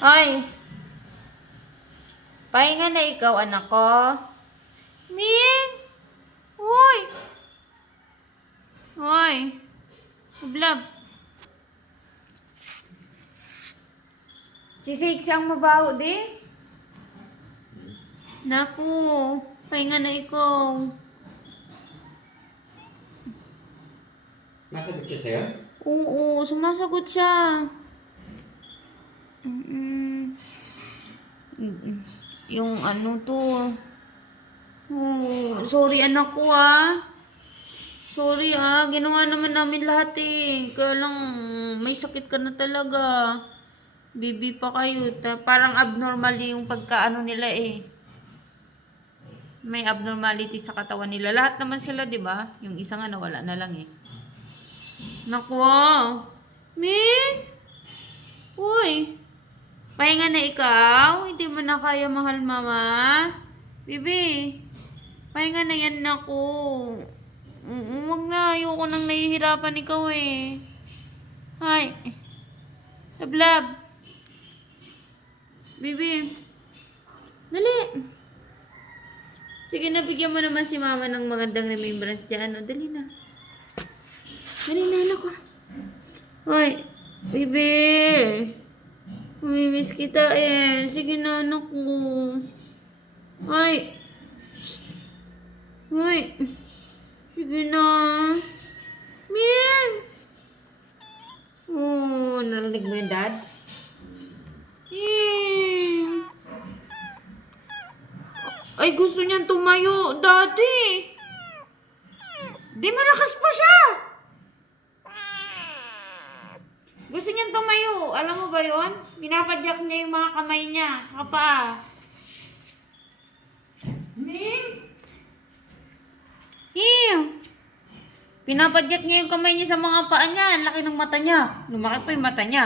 Ay, pahinga na ikaw, anak ko. Ming! Uy! Uy! Ublab. Sisig siyang mabaho din. Naku, pahinga na ikaw. Masagot siya sa'yo? Oo, sumasagot siya. Mm-mm. Yung ano to. Oh, sorry anak ko Sorry ginawa naman namin lahat eh. Kaya lang may sakit ka na talaga. Bibi pa kayo. Parang abnormal yung pagkaano nila eh. May abnormality sa katawan nila. Lahat naman sila, 'di ba? Yung isa nga nawala na lang eh. Naku. Min! Uy! Pahinga na ikaw? Hindi mo na kaya mahal mama? Bibi, pahinga na yan ako. Wag na, ayoko nang nahihirapan ikaw eh. Hi. Lablab. Bibi. Dali. Sige na, bigyan mo naman si mama ng magandang remembrance dyan. O, dali na. Dali na, anak ko. Hoy, Bibi. Mamimiss kita eh. Sige na, anak ko. Ay. Ay. Sige na. Min. Oh, narinig mo yung dad? Ay, gusto niyang tumayo, daddy. Di malakas pa siya. Gusto niyang tumayo. Alam mo ba yon? Pinapadyak niya yung mga kamay niya sa paa. Pinapadyak niya yung kamay niya sa mga paa niya. Ang laki ng mata niya. Lumaki pa yung mata niya.